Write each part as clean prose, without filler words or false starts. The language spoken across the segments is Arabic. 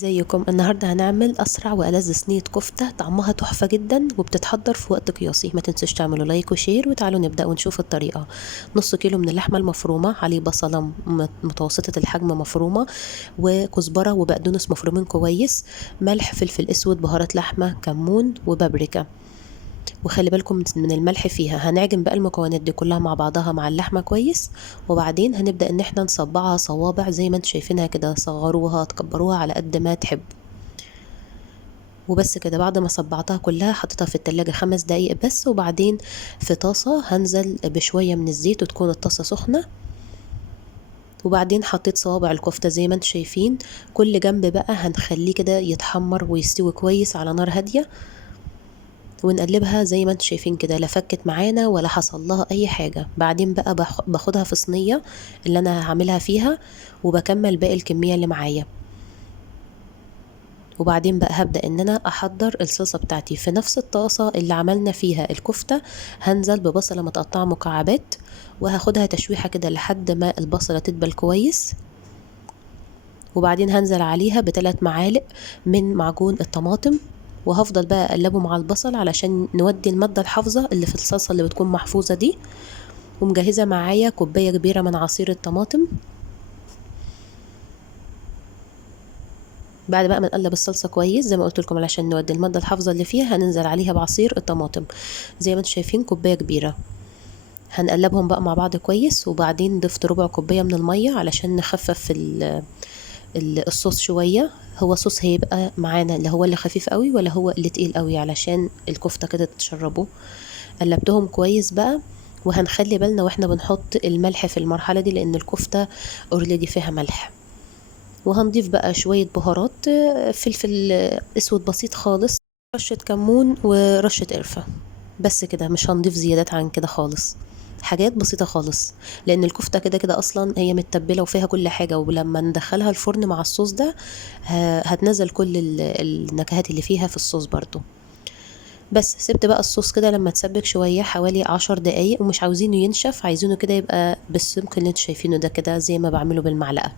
ازيكم؟ النهارده هنعمل اسرع والذ صينيه كفته طعمها تحفه جدا وبتتحضر في وقت قياسي. ما تنسوش تعملوا لايك وشير وتعالوا نبدا ونشوف الطريقه. نص كيلو من اللحمه المفرومه، عليه بصله متوسطه الحجم مفرومه، وكزبره وبقدونس مفرومين كويس، ملح، فلفل اسود، بهارات لحمه، كمون وبابريكا. وخلي بالكم من الملح فيها. هنعجن بقى المكونات دي كلها مع بعضها مع اللحمه كويس، وبعدين هنبدا ان احنا نصبعها صوابع زي ما انتم شايفينها كده. صغروها تكبروها على قد ما تحب. وبس كده. بعد ما صبعتها كلها حطيتها في التلاجة 5 دقايق بس، وبعدين في طاسة هنزل بشوية من الزيت وتكون الطاسة سخنة. وبعدين حطيت صوابع الكفتة زي ما انتم شايفين. كل جنب بقى هنخليه كده يتحمر ويستوي كويس على نار هادية، ونقلبها زي ما انتم شايفين كده. لا فكت معانا ولا حصل لها اي حاجة. بعدين بقى باخدها في صينية اللي انا هعملها فيها، وبكمل باقي الكمية اللي معايا. وبعدين بقى هبدأ ان انا احضر الصلصة بتاعتي في نفس الطاسة اللي عملنا فيها الكفتة. هنزل ببصلة متقطعة مكعبات، وهاخدها تشويحة كده لحد ما البصلة تدبل كويس. وبعدين هنزل عليها ب3 معالق من معجون الطماطم، وهفضل بقى اقلبه مع البصل علشان نودي المادة الحافظة اللي في الصلصة اللي بتكون محفوظة دي. ومجهزة معايا كوباية كبيرة من عصير الطماطم. بعد بقى ما نقلب الصلصه كويس زي ما قلت لكم علشان نودي الماده الحافظه اللي فيها، هننزل عليها بعصير الطماطم زي ما انتم شايفين كوبايه كبيره. هنقلبهم بقى مع بعض كويس، وبعدين ضفت ربع كوبايه من الميه علشان نخفف الصوص شويه. هو صوص هيبقى معانا اللي هو اللي خفيف قوي ولا هو اللي تقيل قوي علشان الكفته كده تتشربه. قلبتهم كويس بقى. وهنخلي بالنا واحنا بنحط الملح في المرحله دي لان الكفته اوريدي فيها ملح. وهنضيف بقى شوية بهارات، فلفل اسود بسيط خالص، رشة كمون ورشة قرفة. بس كده، مش هنضيف زيادات عن كده خالص. حاجات بسيطة خالص، لان الكفتة كده كده اصلا هي متبلة وفيها كل حاجة. ولما ندخلها الفرن مع الصوص ده هتنزل كل النكهات اللي فيها في الصوص برضو. بس سبت بقى الصوص كده لما تسبك شوية حوالي 10 دقايق، ومش عاوزينه ينشف، عايزينه كده يبقى بالسمك اللي انتوا شايفينه ده كده زي ما بعمله بالمعلقة.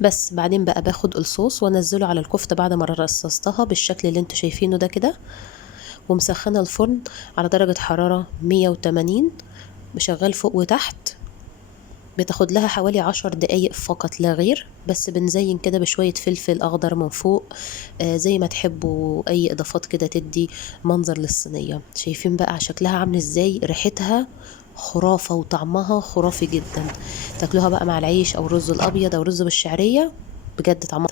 بس بعدين بقى باخد الصوص وانزله على الكفتة بعد ما رصصتها بالشكل اللي انتوا شايفينه ده كده. ومسخنة الفرن على درجة حرارة 180، مشغل فوق وتحت. بتاخد لها حوالي 10 دقايق فقط لا غير. بس بنزين كده بشوية فلفل أخضر من فوق، زي ما تحبوا أي إضافات كده تدي منظر للصينية. شايفين بقى شكلها عامل ازاي؟ ريحتها خرافة وطعمها خرافي جدا. تاكلوها بقى مع العيش أو الرز الأبيض أو الرز بالشعرية، بجد طعمها